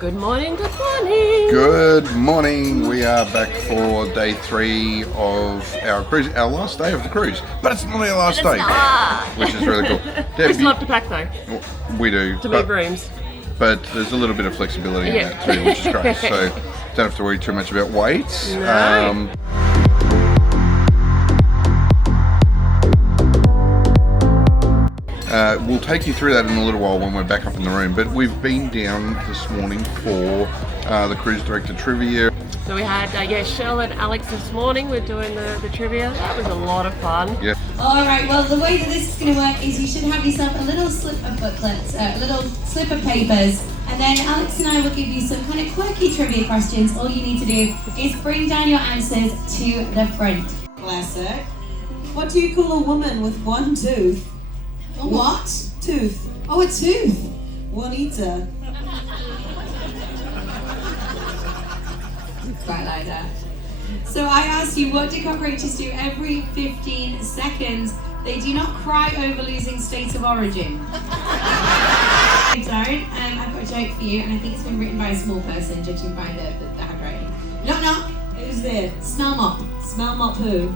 Good morning, good morning. Good morning. We are back for day 3 of our cruise, our last day of the cruise. But it's not our last day, which is really cool. Deb, We still have to pack though, we do. to move rooms. But there's a little bit of flexibility in that too, which is great. So don't have to worry too much about weights. No. We'll take you through that in a little while when we're back up in the room. But we've been down this morning for the cruise director trivia. So we had Shell and Alex this morning. We're doing the trivia. That was a lot of fun. Yeah. All right. Well, the way that this is going to work is you should have yourself a little slip of booklets, a little slip of papers, and then Alex and I will give you some kind of quirky trivia questions. All you need to do is bring down your answers to the front. Classic. What do you call a woman with one tooth? A what? Tooth. Oh, a tooth. Juanita. Quite like that. So I asked you, what do cockroaches do every 15 seconds? They do not cry over losing state of origin. I don't. I've got a joke for you, and I think it's been written by a small person, judging by the handwriting. Knock knock. Who's there? Smell mop. Smell mop who?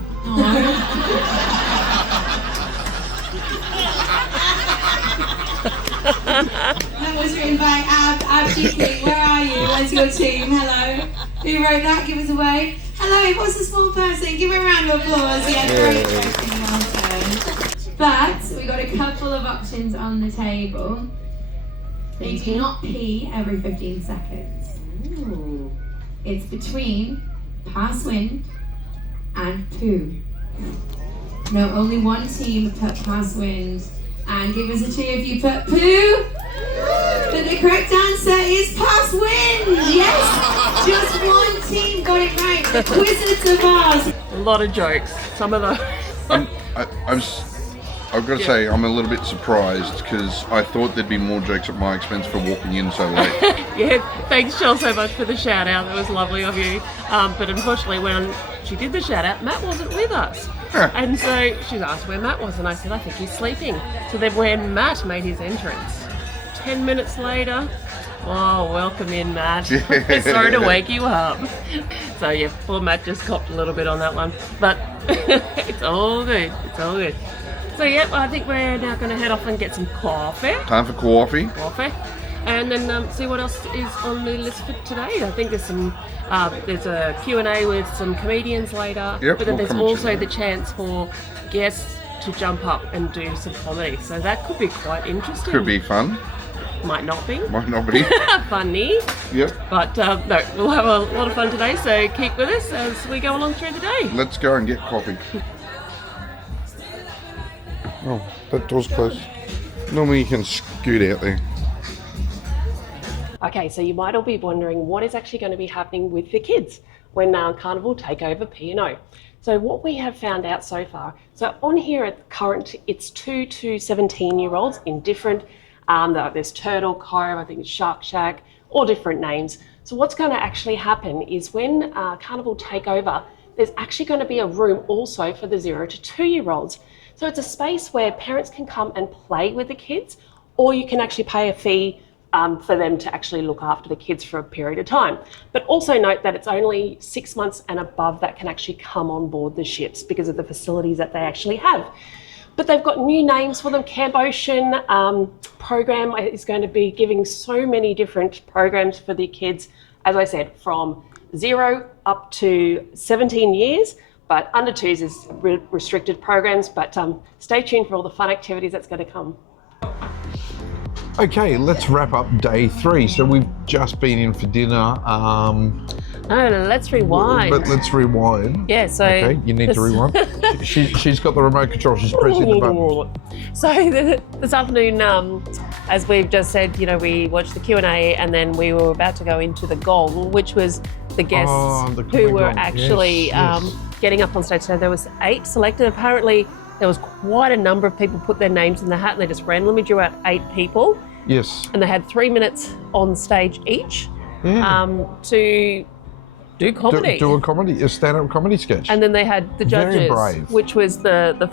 That was written by Ab GP. Where are you? Where's your team? Hello. Who wrote that? Give us a wave. Hello, it was a small person. Give a round of applause. Yeah, great joking, well done. But we got a couple of options on the table. They do not pee every 15 seconds. Ooh. It's between pass wind and poo. No, only one team put pass wind. And give us a cheer if you put poo. But the correct answer is pass wind. Yes, just one team got it right. The Wizards of Oz. A lot of jokes. Some of those. I've got to say, I'm a little bit surprised because I thought there'd be more jokes at my expense for walking in so late. Yeah, thanks, Shell, so much for the shout out. That was lovely of you. But unfortunately, when she did the shout out, Matt wasn't with us. And so she asked where Matt was, and I said, I think he's sleeping. So then when Matt made his entrance, 10 minutes later, oh, welcome in, Matt. Sorry to wake you up. So yeah, poor Matt just copped a little bit on that one. But it's all good. It's all good. So yeah, I think we're now going to head off and get some coffee. Time for coffee. And then see what else is on the list for today. I think there's some, there's a Q&A with some comedians later. Yep, but then we'll there's also the chance for guests to jump up and do some comedy. So that could be quite interesting. Could be fun. Might not be. Might not be. Funny. Yep. But no, we'll have a lot of fun today. So keep with us as we go along through the day. Let's go and get coffee. Oh, that door's closed. Normally you can scoot out there. Okay, so you might all be wondering what is actually going to be happening with the kids when Carnival Takeover P&O. So what we have found out so far, so on here at the current, it's 2 to 17-year-olds in different, there's Turtle Cove, I think it's Shark Shack, all different names. So what's going to actually happen is when Carnival Takeover, there's actually going to be a room also for the 0 to 2-year-olds. So it's a space where parents can come and play with the kids, or you can actually pay a fee for them to actually look after the kids for a period of time. But also note that it's only 6 months and above that can actually come on board the ships because of the facilities that they actually have. But they've got new names for them. Camp Ocean program is going to be giving so many different programs for the kids, as I said, from 0 up to 17 years. But under 2s is restricted programs, but stay tuned for all the fun activities that's going to come. Okay, let's wrap up day 3. So we've just been in for dinner. Let's rewind. But let's rewind. Yeah, so... Okay, you need to rewind. She's got the remote control. She's pressing the button. So this afternoon, as we've just said, we watched the Q&A and then we were about to go into the gong, which was the guests who were actually getting up on stage. So there was 8 selected. Apparently there was quite a number of people put their names in the hat and they just randomly drew out 8 people. Yes. And they had 3 minutes on stage each to do comedy. Do a stand-up comedy sketch. And then they had the judges, which was the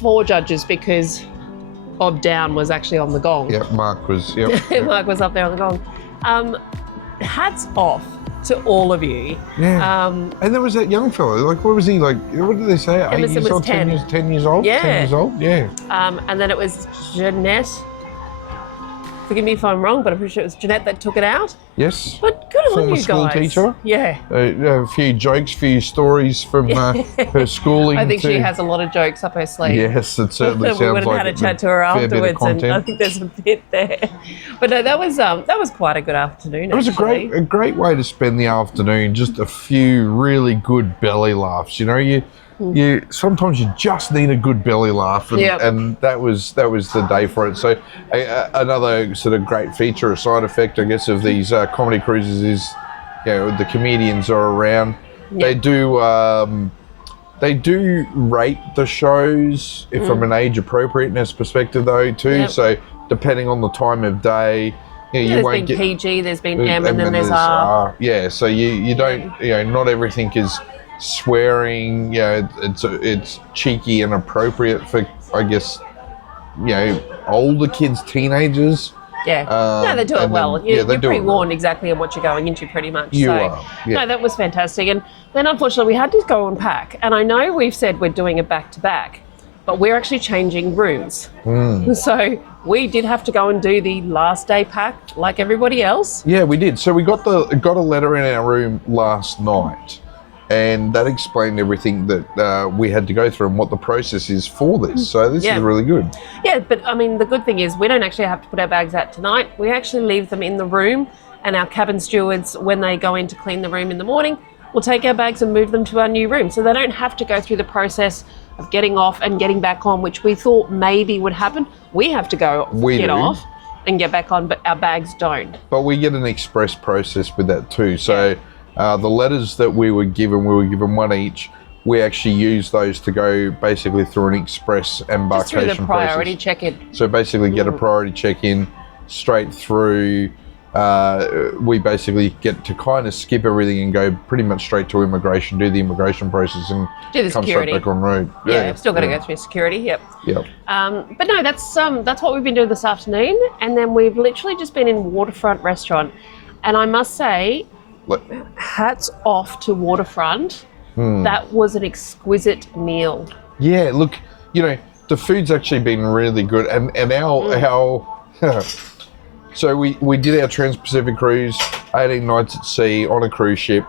4 judges, because Bob Down was actually on the gong. Yeah, Mark was. Yep. Mark was up there on the gong. Hats off to all of you. Yeah. And there was that young fellow. Like, what was he like? What did they say? 8 Emerson years was old, 10. 10 years old. Yeah. 10 years old. Yeah. And then it was Jeanette. Forgive me if I'm wrong, but I'm pretty sure it was Jeanette that took it out. Yes. But good on Former you guys. school teacher. Yeah. A few jokes, few stories from her schooling. I think too. she has a lot of jokes up her sleeve. Yes, it certainly sounds We went and like had a it. chat to her Fair bit of afterwards, and I content. think there's a bit there. But no, that was quite a good afternoon. It was actually. a great way to spend the afternoon. Just a few really good belly laughs. You know, you sometimes you just need a good belly laugh, and, Yep. and that was the day for it. So another sort of great feature, a side effect, I guess, of these comedy cruises is, you know, the comedians are around. Yep. They do rate the shows from an age appropriateness perspective, though, too. Yep. So depending on the time of day, you know, you There's won't been get PG, there's been M, and then there's there's R. Yeah, so you don't, you know, not everything is swearing. You know, it's cheeky and appropriate for, I guess, you know, older kids, teenagers. Yeah, no, they do it and well. then- yeah, You're they do it pre-warned exactly on what you're going into, pretty much. You so, are, yeah. No, that was fantastic. And then, unfortunately, we had to go and pack. And I know we've said we're doing it back-to-back, but we're actually changing rooms. So we did have to go and do the last day pack like everybody else. Yeah, we did. So we got a letter in our room last night, and that explained everything that we had to go through and what the process is for this. So this is really good. Yeah, but I mean, the good thing is we don't actually have to put our bags out tonight. We actually leave them in the room, and our cabin stewards, when they go in to clean the room in the morning, will take our bags and move them to our new room. So they don't have to go through the process of getting off and getting back on, which we thought maybe would happen. We have to get off and get back on, but our bags don't. But we get an express process with that too. So the letters that we were given one each. We actually use those to go basically through an express embarkation Just through the priority process. check-in. So basically get a priority check-in straight through. We basically get to kind of skip everything and go pretty much straight to immigration, do the immigration process and Do the come security. straight back on road. Yeah, I've still got to go through security, yep. Yep. But no, that's what we've been doing this afternoon. And then we've literally just been in Waterfront restaurant. And I must say, hats off to Waterfront. That was an exquisite meal. Yeah, look, you know, the food's actually been really good. And our so we did our Trans-Pacific cruise, 18 nights at sea on a cruise ship.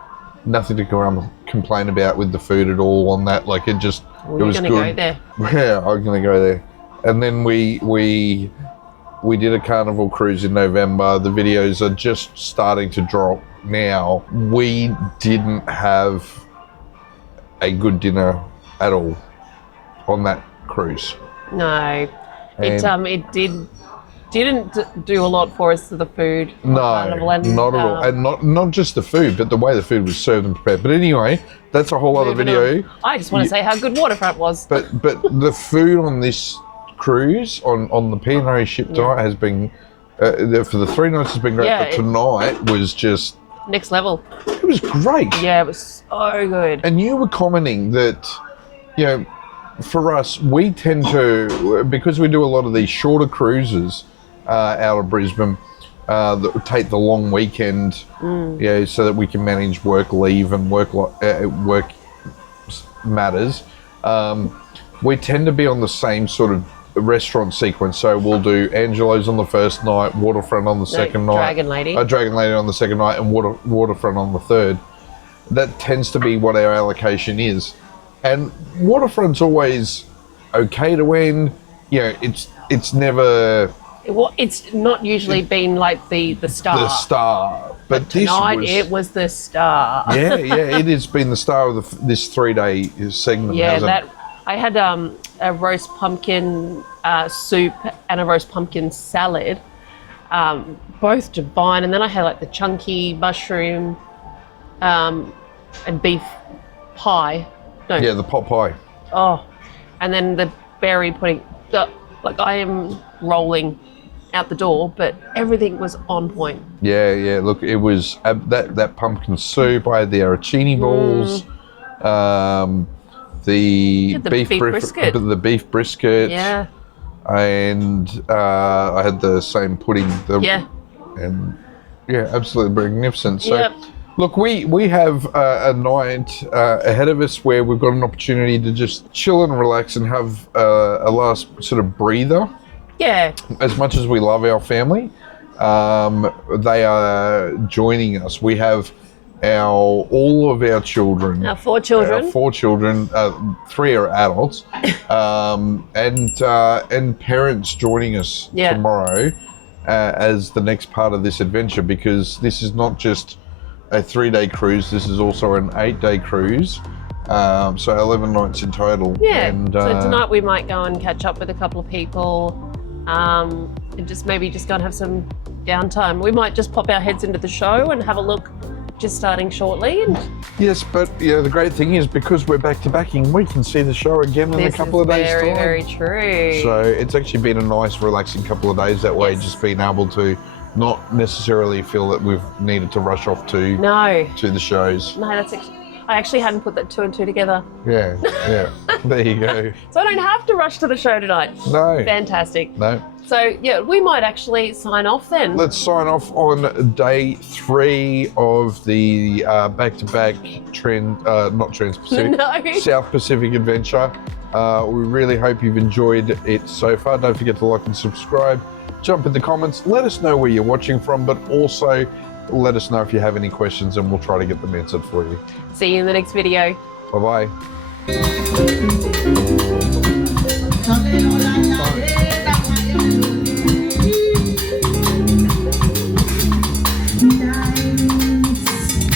Nothing to complain about with the food at all on that. Like, it was You're going to go there. Yeah, I'm going to go there. And then we did a Carnival cruise in November. The videos are just starting to drop now. We didn't have a good dinner at all on that cruise. No, And- it didn't do a lot for us to the food. No, Carnival, and, not at all. And not just the food, but the way the food was served and prepared. But anyway, that's a whole other moving video. on. I just want to say how good Waterfront was. But the food on this cruise, on the P&O ship tonight has been, for the 3 nights has been great, Yeah, but tonight was just, Next level. it was great. Yeah, it was so good. And you were commenting that, you know, for us, we tend to, because we do a lot of these shorter cruises out of Brisbane, that would take the long weekend, you know, so that we can manage work leave and work matters. We tend to be on the same sort of restaurant sequence. So we'll do Angelo's on the first night, Waterfront on the second night. Dragon Lady. Dragon Lady on the second night, and Waterfront on the third. That tends to be what our allocation is. And Waterfront's always okay to win. You know, it's never Well, it's not usually been like the star. the star. But this Tonight was, it was the star. yeah, it has been the star of this 3-day segment. Yeah, hasn't it? I had a roast pumpkin soup and a roast pumpkin salad, both divine. And then I had like the chunky mushroom and beef pie. No, Yeah, the pot pie. oh, and then the berry pudding. Like, I am rolling out the door, but everything was on point. Yeah. Look, it was that pumpkin soup. I had the arancini balls, the Yeah, the beef beef brisket. the beef brisket. Yeah. and I had the same pudding. And yeah, absolutely magnificent. So, look, we have a night ahead of us where we've got an opportunity to just chill and relax and have a last sort of breather. Yeah. As much as we love our family, they are joining us. We have all of our children. Our 4 children. Our 4 children. 3 are adults, and parents joining us tomorrow as the next part of this adventure, because this is not just a 3-day cruise. This is also an 8-day cruise. So 11 nights in total. Yeah. And, so tonight we might go and catch up with a couple of people. And just go and have some downtime. We might just pop our heads into the show and have a look, just starting shortly. And yes, but the great thing is, because we're back to backing, we can see the show again in a couple of days' time. Very true. So it's actually been a nice, relaxing couple of days that way, just being able to not necessarily feel that we've needed to rush off to the shows. No, I actually hadn't put that 2 and 2 together. Yeah. There you go. So I don't have to rush to the show tonight. No. Fantastic. No. So we might actually sign off then. Let's sign off on day 3 of the back-to-back South Pacific adventure. We really hope you've enjoyed it so far. Don't forget to like and subscribe. Jump in the comments. Let us know where you're watching from, but also let us know if you have any questions and we'll try to get them answered for you. See you in the next video. Bye-bye.